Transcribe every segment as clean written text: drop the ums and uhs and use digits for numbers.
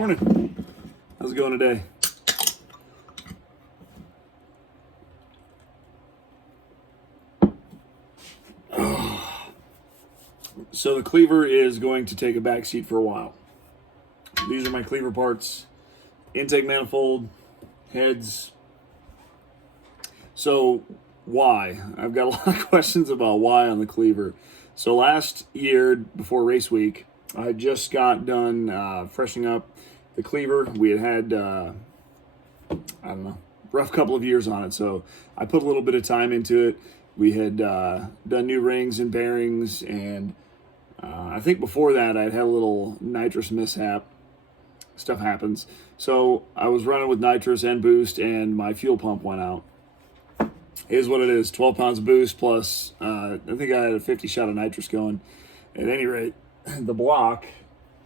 Morning. How's it going today? So the Cleaver is going to take a back seat for a while. These are my Cleaver parts. Intake manifold, heads. So why? I've got a lot of questions about why on the Cleaver. So last year, before race week, I just got done freshening up the Cleaver. We had rough couple of years on it. So I put a little bit of time into it. We had done new rings and bearings, and I think before that I'd had a little nitrous mishap. Stuff happens. So I was running with nitrous and boost, and my fuel pump went out. It is what it is. 12 pounds of boost plus, I think I had a 50 shot of nitrous going. At any rate, the block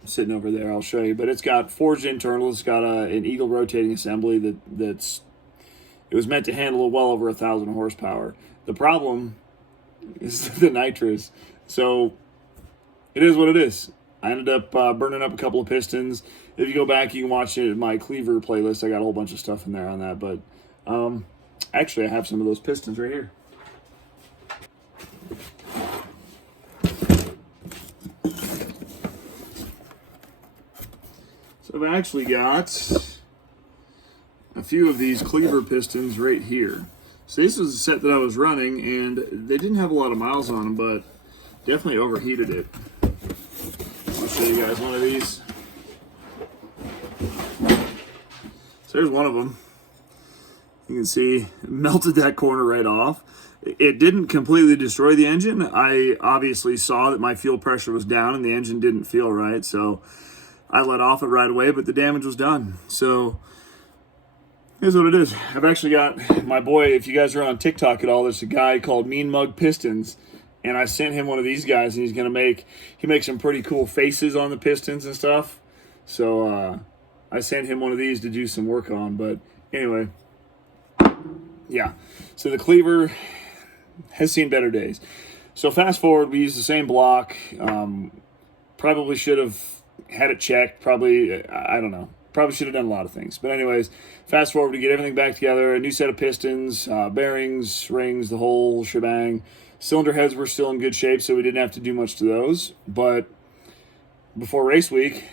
sitting over there, I'll show you, but it's got forged internal. It's got an Eagle rotating assembly it was meant to handle well over 1,000 horsepower. The problem is the nitrous. So it is what it is. I ended up burning up a couple of pistons. If you go back, you can watch it in my Cleaver playlist. I got a whole bunch of stuff in there on that. But actually, I have some of those pistons right here. So I've actually got a few of these Cleaver pistons right here. So this was a set that I was running, and they didn't have a lot of miles on them, but definitely overheated it. I'll show you guys one of these. So there's one of them. You can see it melted that corner right off. It didn't completely destroy the engine. I obviously saw that my fuel pressure was down and the engine didn't feel right, so I let off it right away, but the damage was done. So here's what it is. I've actually got my boy, if you guys are on TikTok at all, there's a guy called Mean Mug Pistons, and I sent him one of these guys, and he's going to he makes some pretty cool faces on the pistons and stuff. So I sent him one of these to do some work on, but anyway, yeah. So the Cleaver has seen better days. So fast forward, we use the same block. Probably should have had it checked. Probably, I don't know. Probably should have done a lot of things. But anyways, fast forward to get everything back together. A new set of pistons, bearings, rings, the whole shebang. Cylinder heads were still in good shape, so we didn't have to do much to those. But before race week,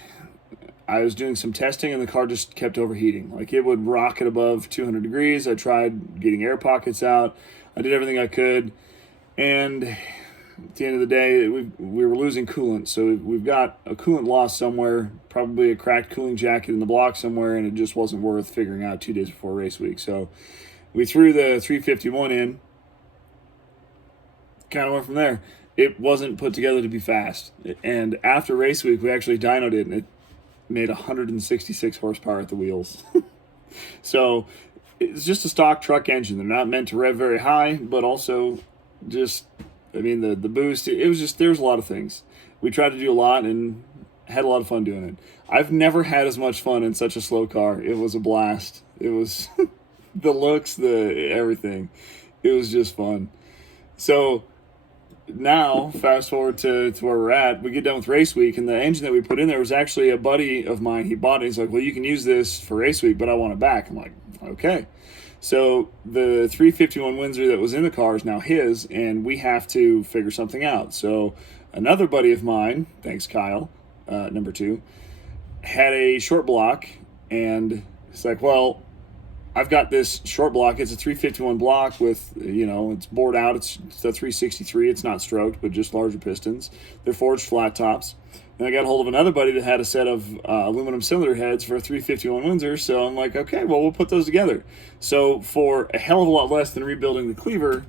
I was doing some testing, and the car just kept overheating. Like, it would rocket above 200 degrees. I tried getting air pockets out. I did everything I could. And at the end of the day, we were losing coolant. So we've got a coolant loss somewhere, probably a cracked cooling jacket in the block somewhere, and it just wasn't worth figuring out 2 days before race week. So we threw the 351 in, kind of went from there. It wasn't put together to be fast. And after race week, we actually dynoed it, and it made 166 horsepower at the wheels. So it's just a stock truck engine. They're not meant to rev very high, but also just, I mean, the boost, it was just, there's a lot of things. We tried to do a lot and had a lot of fun doing it. I've never had as much fun in such a slow car. It was a blast. It was the looks, everything. It was just fun. So now, fast forward to where we're at, we get done with race week, and the engine that we put in there was actually a buddy of mine. He bought it. He's like, well, you can use this for race week, but I want it back. I'm like, okay. So the 351 Windsor that was in the car is now his, and we have to figure something out. So another buddy of mine, thanks Kyle, number 2, had a short block, and it's like, well, I've got this short block. It's a 351 block with, it's bored out. It's a 363. It's not stroked, but just larger pistons. They're forged flat tops. And I got a hold of another buddy that had a set of aluminum cylinder heads for a 351 Windsor. So I'm like, okay, well, we'll put those together. So for a hell of a lot less than rebuilding the Cleaver,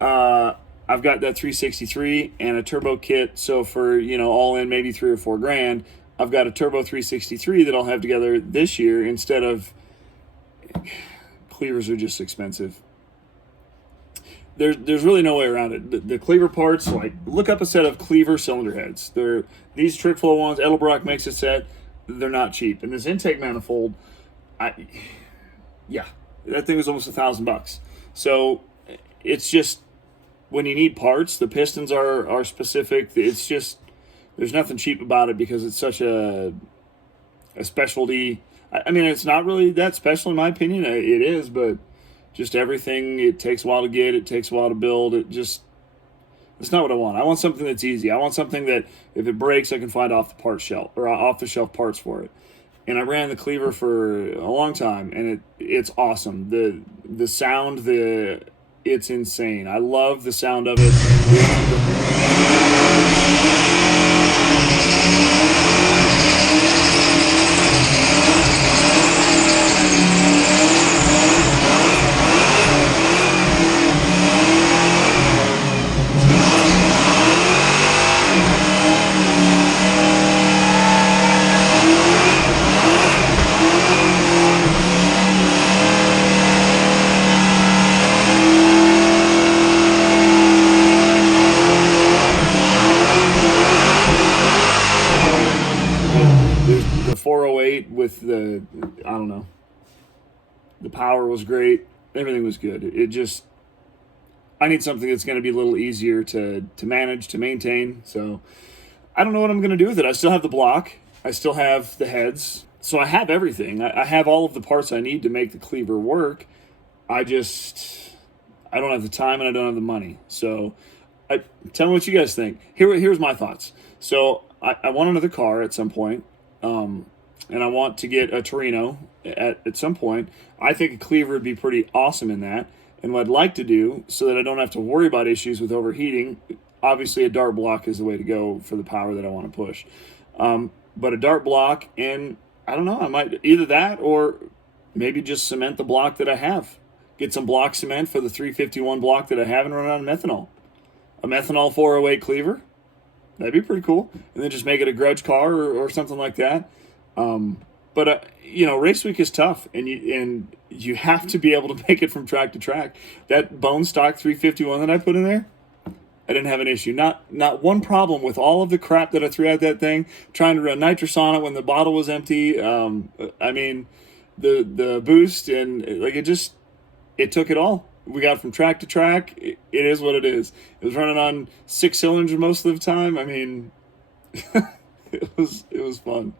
I've got that 363 and a turbo kit. So for, all in maybe $3 or $4 grand, I've got a turbo 363 that I'll have together this year instead of, Cleavers are just expensive. There's really no way around it. The Cleaver parts, like, look up a set of Cleaver cylinder heads. These trick flow ones, Edelbrock makes a set. They're not cheap. And this intake manifold, that thing was almost $1,000. So it's just, when you need parts, the pistons are specific. It's just, there's nothing cheap about it because it's such a a specialty. I mean, it's not really that special in my opinion. It is, but just everything, it takes a while to get, it takes a while to build. It's not what I want. I want something that's easy. I want something that if it breaks, I can find off the part shelf or off the shelf parts for it. And I ran the Cleaver for a long time, and it's awesome. The sound, it's insane. I love the sound of it. The 408 with I don't know, the power was great. Everything was good. I need something that's going to be a little easier to manage, to maintain. So I don't know what I'm going to do with it. I still have the block. I still have the heads. So I have everything. I have all of the parts I need to make the Cleaver work. I don't have the time and I don't have the money. So tell me what you guys think. Here's my thoughts. So I want another car at some point. And I want to get a Torino at some point. I think a Cleaver would be pretty awesome in that. And what I'd like to do, so that I don't have to worry about issues with overheating, obviously a dart block is the way to go for the power that I want to push. But a dart block, and I don't know, I might either that or maybe just cement the block that I have. Get some block cement for the 351 block that I have and run on methanol. A methanol 408 Cleaver, that'd be pretty cool. And then just make it a grudge car or something like that. But race week is tough, and you have to be able to make it from track to track. That bone stock 351 that I put in there, I didn't have an issue. Not one problem with all of the crap that I threw at that thing, trying to run nitrous on it when the bottle was empty. I mean, the boost and it took it all. We got from track to track. It is what it is. It was running on 6 cylinders most of the time. I mean, it was fun.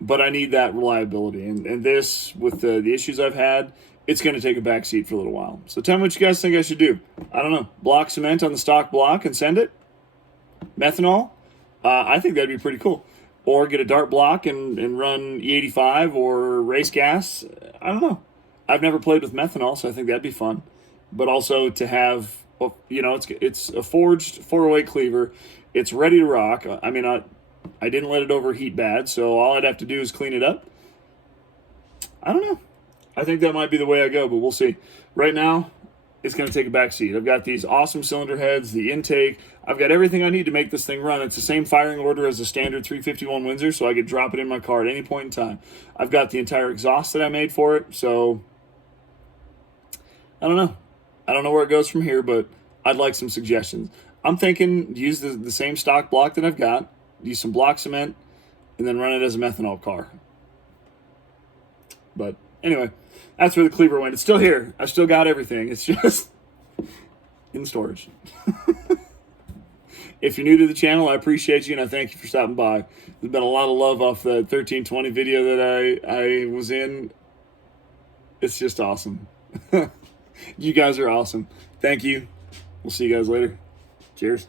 But I need that reliability. And this, with the issues I've had, it's going to take a back seat for a little while. So tell me what you guys think I should do. I don't know. Block cement on the stock block and send it? Methanol? I think that'd be pretty cool. Or get a dart block and run E85 or race gas. I don't know. I've never played with methanol, so I think that'd be fun. But also to have, it's a forged 408 Cleaver. It's ready to rock. I mean, I didn't let it overheat bad, so all I'd have to do is clean it up. I don't know. I think that might be the way I go, but we'll see. Right now, it's going to take a back seat. I've got these awesome cylinder heads, the intake. I've got everything I need to make this thing run. It's the same firing order as the standard 351 Windsor, so I could drop it in my car at any point in time. I've got the entire exhaust that I made for it, so I don't know. I don't know where it goes from here, but I'd like some suggestions. I'm thinking use the same stock block that I've got, use some block cement, and then run it as a methanol car. But anyway, that's where the Cleaver went. It's still here. I've still got everything. It's just in storage. If you're new to the channel, I appreciate you, and I thank you for stopping by. There's been a lot of love off the 1320 video that I was in. It's just awesome. You guys are awesome. Thank you. We'll see you guys later. Cheers.